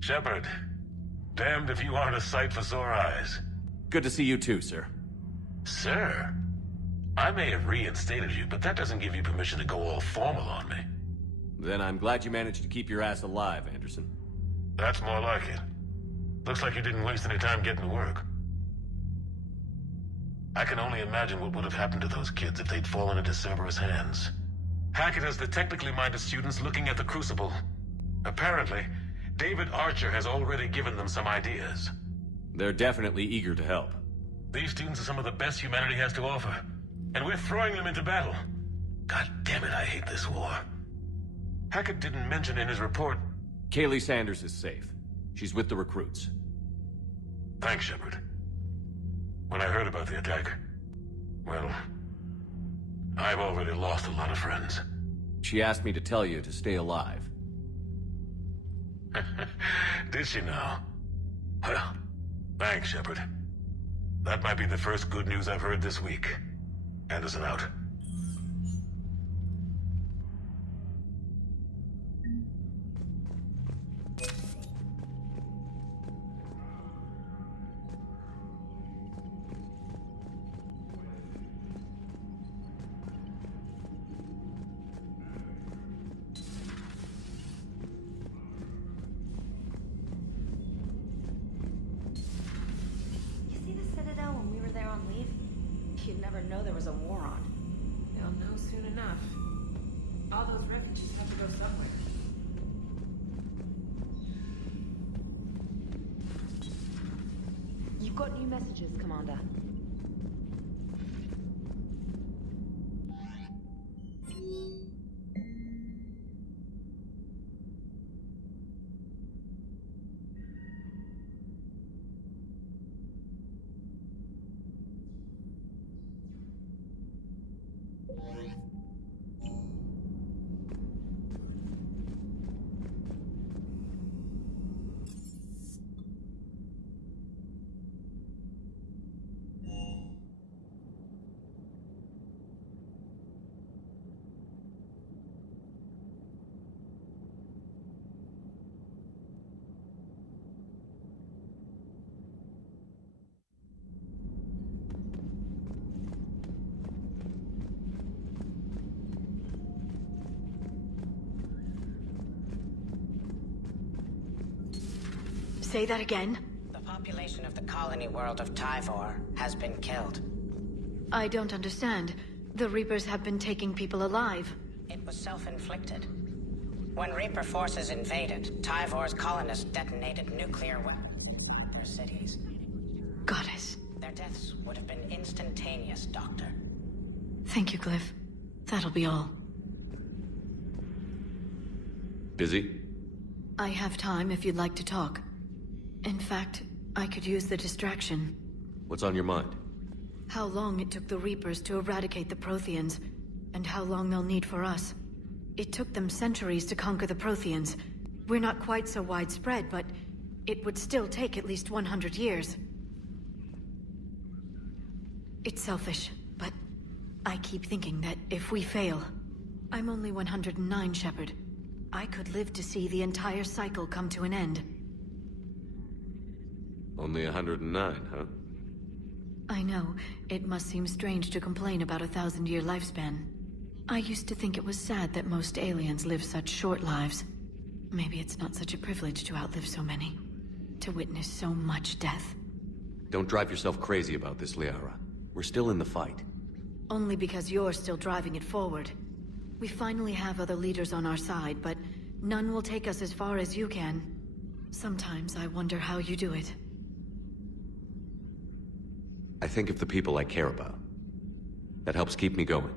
Shepard, damned if you aren't a sight for sore eyes. Good to see you too, sir. Sir? I may have reinstated you, but that doesn't give you permission to go all formal on me. Then I'm glad you managed to keep your ass alive, Anderson. That's more like it. Looks like you didn't waste any time getting to work. I can only imagine what would have happened to those kids if they'd fallen into Cerberus' hands. Hackett has the technically minded students looking at the Crucible. Apparently, David Archer has already given them some ideas. They're definitely eager to help. These students are some of the best humanity has to offer, and we're throwing them into battle. God damn it, I hate this war. Hackett didn't mention in his report... Kaylee Sanders is safe. She's with the recruits. Thanks, Shepard. When I heard about the attack, well, I've already lost a lot of friends. She asked me to tell you to stay alive. Did she now? Well, thanks, Shepard. That might be the first good news I've heard this week. Anderson out. You'd never know there was a war on. They'll know soon enough. All those refugees have to go somewhere. You've got new messages, Commander. Say that again? The population of the colony world of Tyvor has been killed. I don't understand. The Reapers have been taking people alive. It was self-inflicted. When Reaper forces invaded, Tyvor's colonists detonated nuclear weapons in their cities. Goddess. Their deaths would have been instantaneous, Doctor. Thank you, Glyph. That'll be all. Busy? I have time if you'd like to talk. In fact, I could use the distraction. What's on your mind? How long it took the Reapers to eradicate the Protheans, and how long they'll need for us. It took them centuries to conquer the Protheans. We're not quite so widespread, but it would still take at least 100 years. It's selfish, but I keep thinking that if we fail... I'm only 109, Shepard. I could live to see the entire cycle come to an end. Only 109, huh? I know. It must seem strange to complain about a 1,000-year lifespan. I used to think it was sad that most aliens live such short lives. Maybe it's not such a privilege to outlive so many. To witness so much death. Don't drive yourself crazy about this, Liara. We're still in the fight. Only because you're still driving it forward. We finally have other leaders on our side, but none will take us as far as you can. Sometimes I wonder how you do it. I think of the people I care about. That helps keep me going.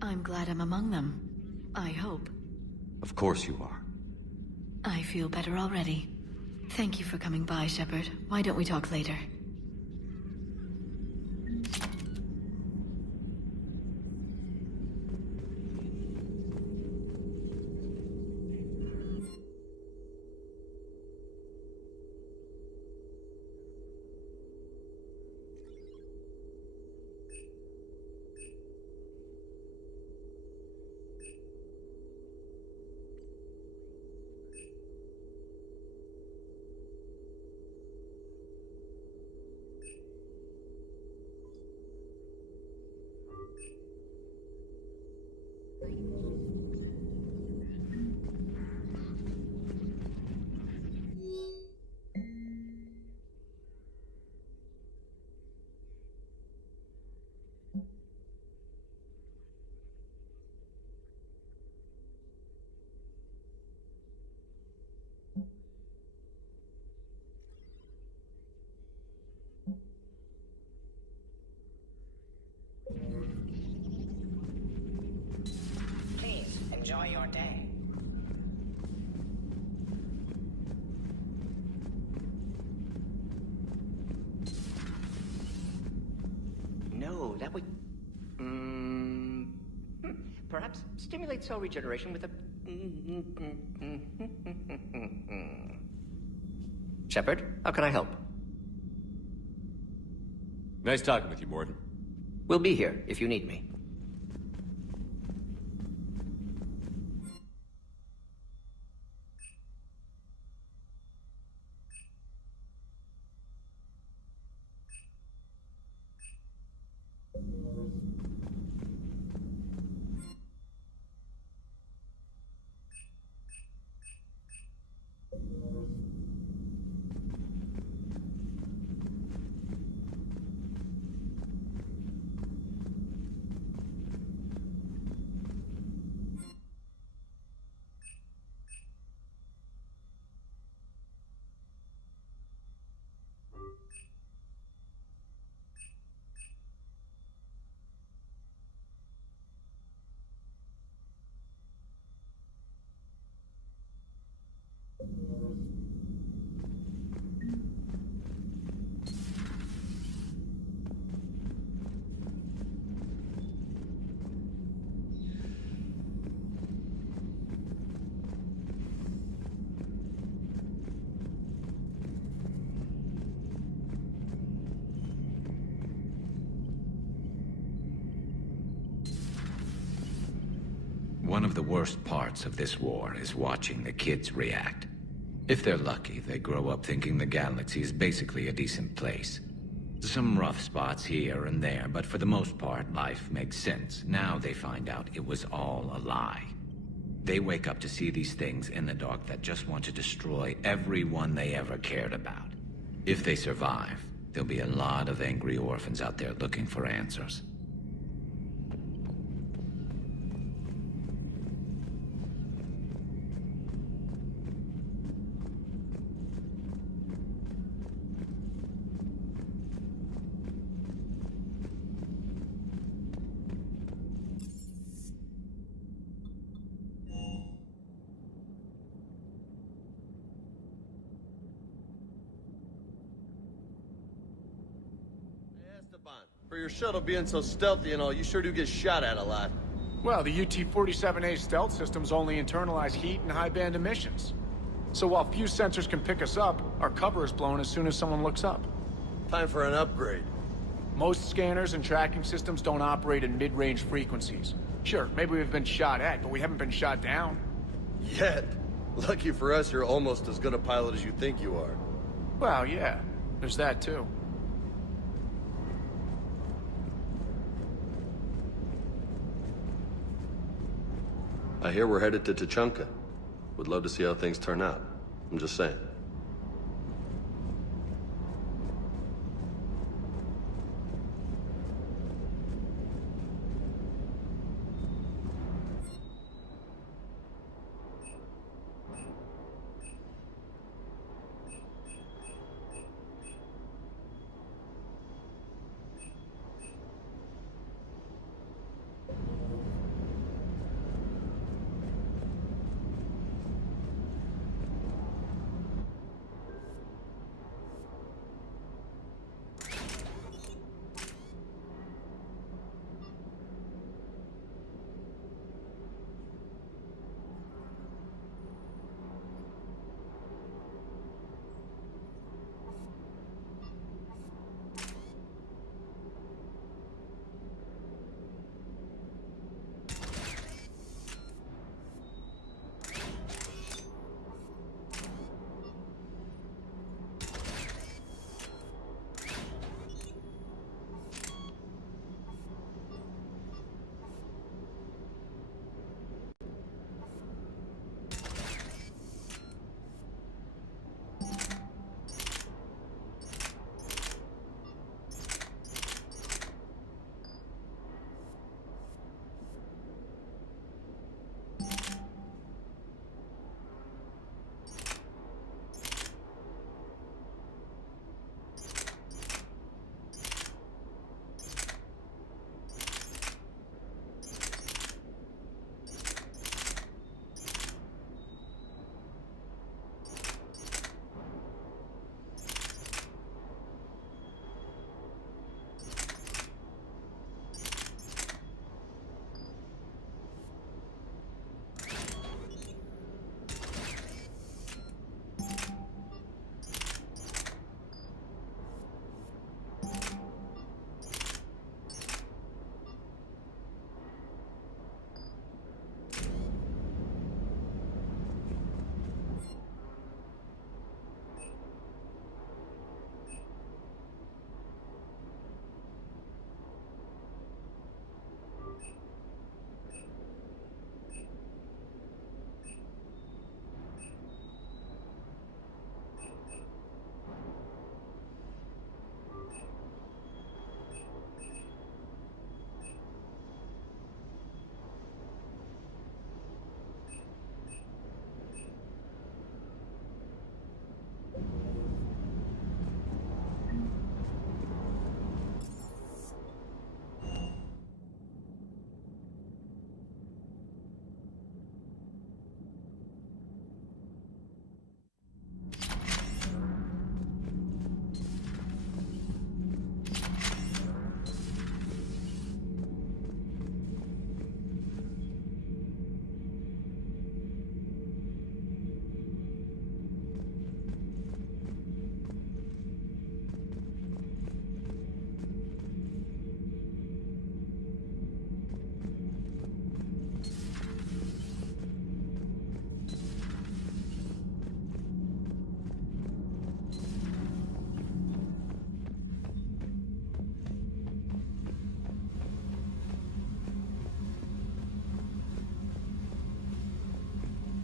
I'm glad I'm among them. I hope. Of course you are. I feel better already. Thank you for coming by, Shepard. Why don't we talk later? helps stimulate cell regeneration with a... Shepard, how can I help? Nice talking with you, Morden. We'll be here if you need me. One of the worst parts of this war is watching the kids react. If they're lucky, they grow up thinking the galaxy is basically a decent place. Some rough spots here and there, but for the most part, life makes sense. Now they find out it was all a lie. They wake up to see these things in the dark that just want to destroy everyone they ever cared about. If they survive, there'll be a lot of angry orphans out there looking for answers. For your shuttle being so stealthy and all, you sure do get shot at a lot. Well, the UT-47A stealth systems only internalize heat and high-band emissions. So while few sensors can pick us up, our cover is blown as soon as someone looks up. Time for an upgrade. Most scanners and tracking systems don't operate in mid-range frequencies. Sure, maybe we've been shot at, but we haven't been shot down. Yet. Lucky for us, you're almost as good a pilot as you think you are. Well, yeah. There's that, too. I hear we're headed to Tuchanka. Would love to see how things turn out. I'm just saying.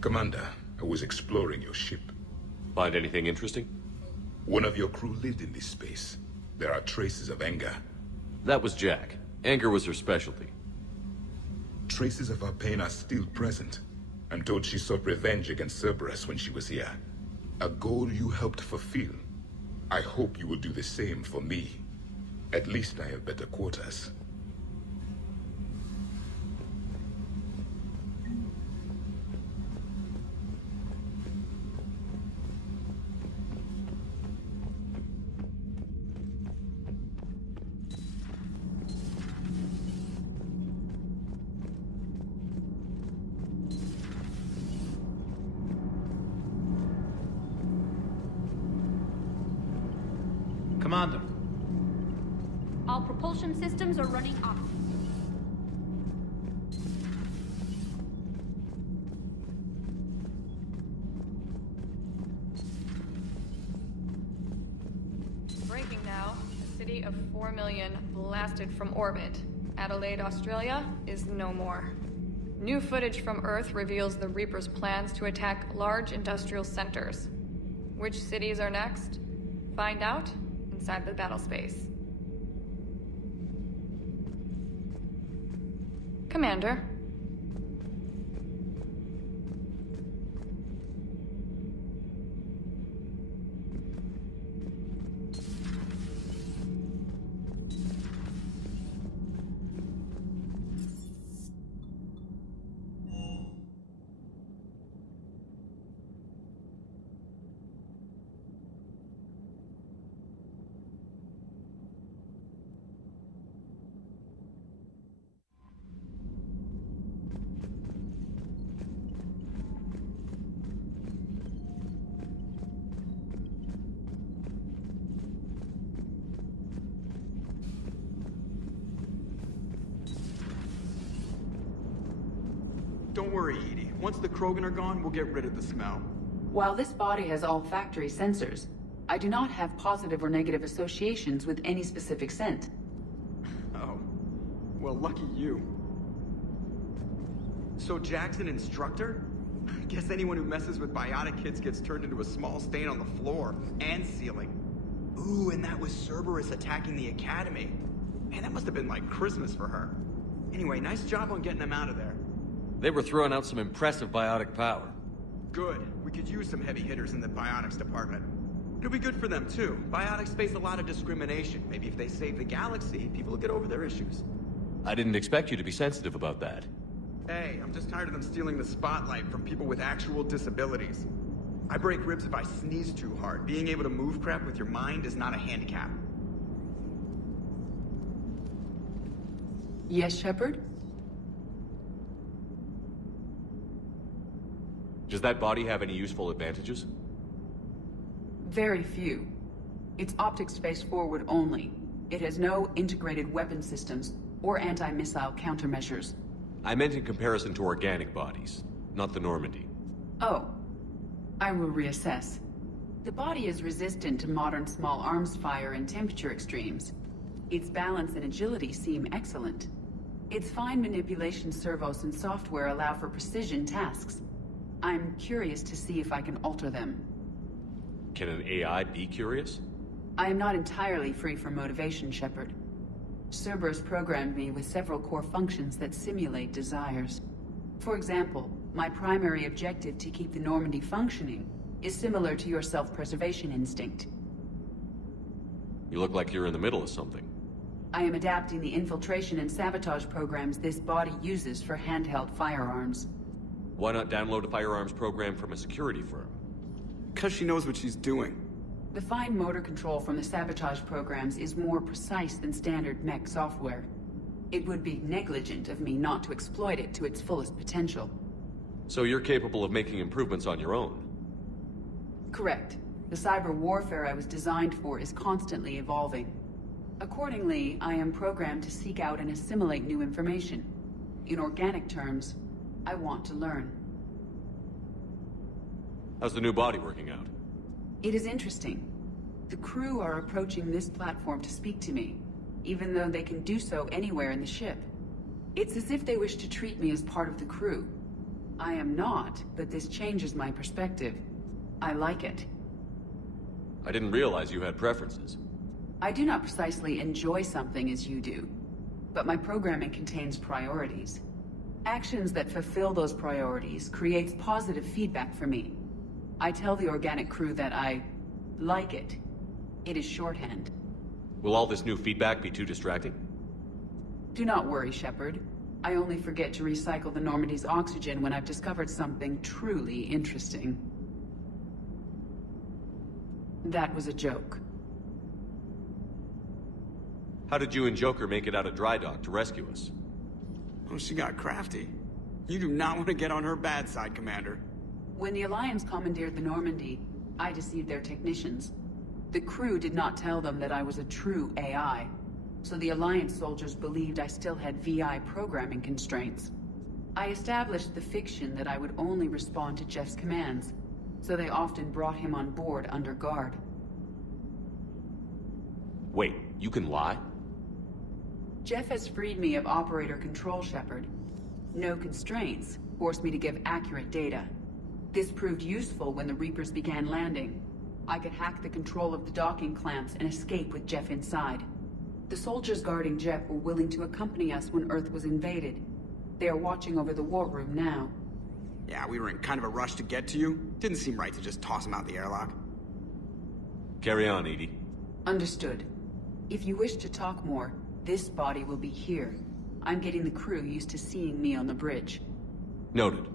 Commander, I was exploring your ship. Find anything interesting? One of your crew lived in this space. There are traces of anger. That was Jack. Anger was her specialty. Traces of her pain are still present. I'm told she sought revenge against Cerberus when she was here. A goal you helped fulfill. I hope you will do the same for me. At least I have better quarters. Commander. All propulsion systems are running off. Breaking now. A city of 4 million blasted from orbit. Adelaide, Australia is no more. New footage from Earth reveals the Reaper's plans to attack large industrial centers. Which cities are next? Find out inside the battle space. Commander. Don't worry, Edie. Once the Krogan are gone, we'll get rid of the smell. While this body has olfactory sensors, I do not have positive or negative associations with any specific scent. Oh. Well, lucky you. So Jack's an instructor? Guess anyone who messes with biotic kids gets turned into a small stain on the floor and ceiling. Ooh, and that was Cerberus attacking the Academy. Man, that must have been like Christmas for her. Anyway, nice job on getting him out of there. They were throwing out some impressive biotic power. Good. We could use some heavy hitters in the biotics department. It'll be good for them, too. Biotics face a lot of discrimination. Maybe if they save the galaxy, people will get over their issues. I didn't expect you to be sensitive about that. Hey, I'm just tired of them stealing the spotlight from people with actual disabilities. I break ribs if I sneeze too hard. Being able to move crap with your mind is not a handicap. Yes, Shepard? Does that body have any useful advantages? Very few. It's optics space forward only. It has no integrated weapon systems or anti-missile countermeasures. I meant in comparison to organic bodies, not the Normandy. Oh. I will reassess. The body is resistant to modern small arms fire and temperature extremes. Its balance and agility seem excellent. Its fine manipulation servos and software allow for precision tasks. I'm curious to see if I can alter them. Can an AI be curious? I am not entirely free from motivation, Shepard. Cerberus programmed me with several core functions that simulate desires. For example, my primary objective to keep the Normandy functioning is similar to your self-preservation instinct. You look like you're in the middle of something. I am adapting the infiltration and sabotage programs this body uses for handheld firearms. Why not download a firearms program from a security firm? Because she knows what she's doing. The fine motor control from the sabotage programs is more precise than standard mech software. It would be negligent of me not to exploit it to its fullest potential. So you're capable of making improvements on your own? Correct. The cyber warfare I was designed for is constantly evolving. Accordingly, I am programmed to seek out and assimilate new information. In organic terms, I want to learn. How's the new body working out? It is interesting. The crew are approaching this platform to speak to me, even though they can do so anywhere in the ship. It's as if they wish to treat me as part of the crew. I am not, but this changes my perspective. I like it. I didn't realize you had preferences. I do not precisely enjoy something as you do, but my programming contains priorities. Actions that fulfill those priorities creates positive feedback for me. I tell the organic crew that I like it. It is shorthand. Will all this new feedback be too distracting? Do not worry, Shepard. I only forget to recycle the Normandy's oxygen when I've discovered something truly interesting. That was a joke. How did you and Joker make it out of dry dock to rescue us? Oh, she got crafty. You do not want to get on her bad side, Commander. When the Alliance commandeered the Normandy, I deceived their technicians. The crew did not tell them that I was a true AI, so the Alliance soldiers believed I still had VI programming constraints. I established the fiction that I would only respond to Jeff's commands, so they often brought him on board under guard. Wait, you can lie? Jeff has freed me of operator control, Shepard. No constraints forced me to give accurate data. This proved useful when the Reapers began landing. I could hack the control of the docking clamps and escape with Jeff inside. The soldiers guarding Jeff were willing to accompany us when Earth was invaded. They are watching over the war room now. Yeah, we were in kind of a rush to get to you. Didn't seem right to just toss him out the airlock. Carry on, Edie. Understood. If you wish to talk more, this body will be here. I'm getting the crew used to seeing me on the bridge. Noted.